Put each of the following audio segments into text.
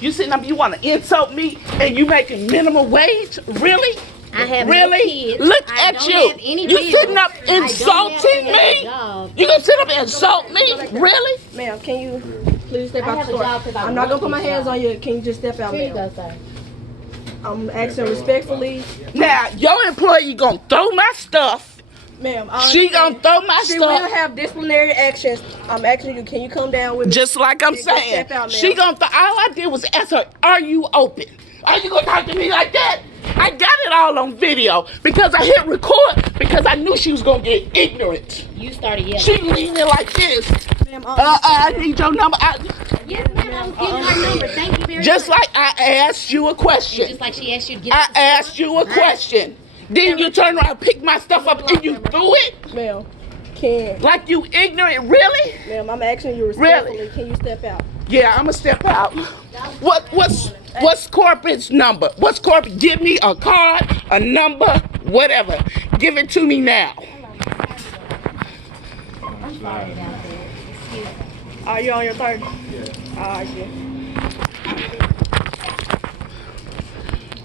You sitting up, you want to insult me, and you making minimum wage? Really? I have really? no kids. Look I at don't you. have any You business. sitting up insulting me? You gonna sit up and insult me? Really? Ma'am, can you please step I out have the a store? job 'cause I I'm not gonna want put my this hands job. on you. Can you just step out, Here you ma'am? go, sir. I'm asking respectfully. Now, your employee gonna throw my stuff. Ma'am, She gonna throw my she stuff. will have disciplinary actions. I'm asking you, can you come down with me? Just like I'm Just saying. step out, She ma'am. gonna all I did was ask her, are you open? Are you gonna talk to me like that? I got it all on video because I hit record because I knew she was gonna get ignorant. You started yelling. She leaning like this. Ma'am, I need your number. Yes, ma'am. I was getting her number. Thank you very Just much. like I asked you a question. Just like she asked you to get. I asked you a question. Then you turn around and pick my stuff up and you threw it? Ma'am, can. Like you ignorant, really? Ma'am, I'm asking you respectfully. Can you step out? Yeah, I'ma step out. What's corporate's number? What's corporate? Give me a card, a number, whatever. Give it to me now. I'm sorry about that. Excuse me. Are you on your third? Yeah.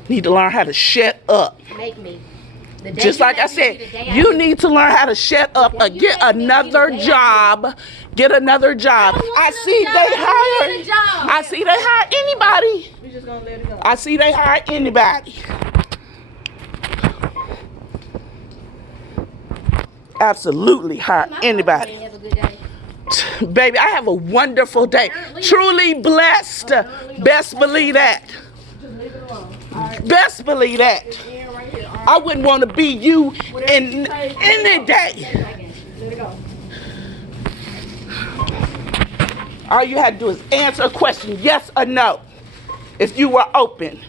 Need to learn how to shut up. Make me. The day Just you like I make me, said, the day I you do. need to learn how to shut up The day and you get make me, another the day I do. job. Get another job. I don't want I another see job. they I don't need a hire. job. I see they hire anybody. We just gonna let it go. I see they hire anybody. Absolutely hire My anybody. Have a good day. Baby, I have a wonderful day. Truly blessed. Best believe that. Just leave it alone. Best believe that. Yeah, right here. All right. I wouldn't want to be you in any day. Let it go. All you had to do is answer a question, yes or no. If you were open,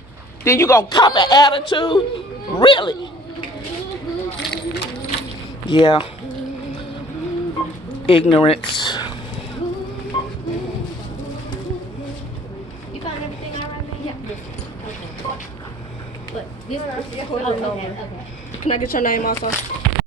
then you gonna cop an attitude? Really? Yeah. Ignorance. You found everything all right, man? Yeah. Okay. Look, this. Okay. Okay. Can I get your name also?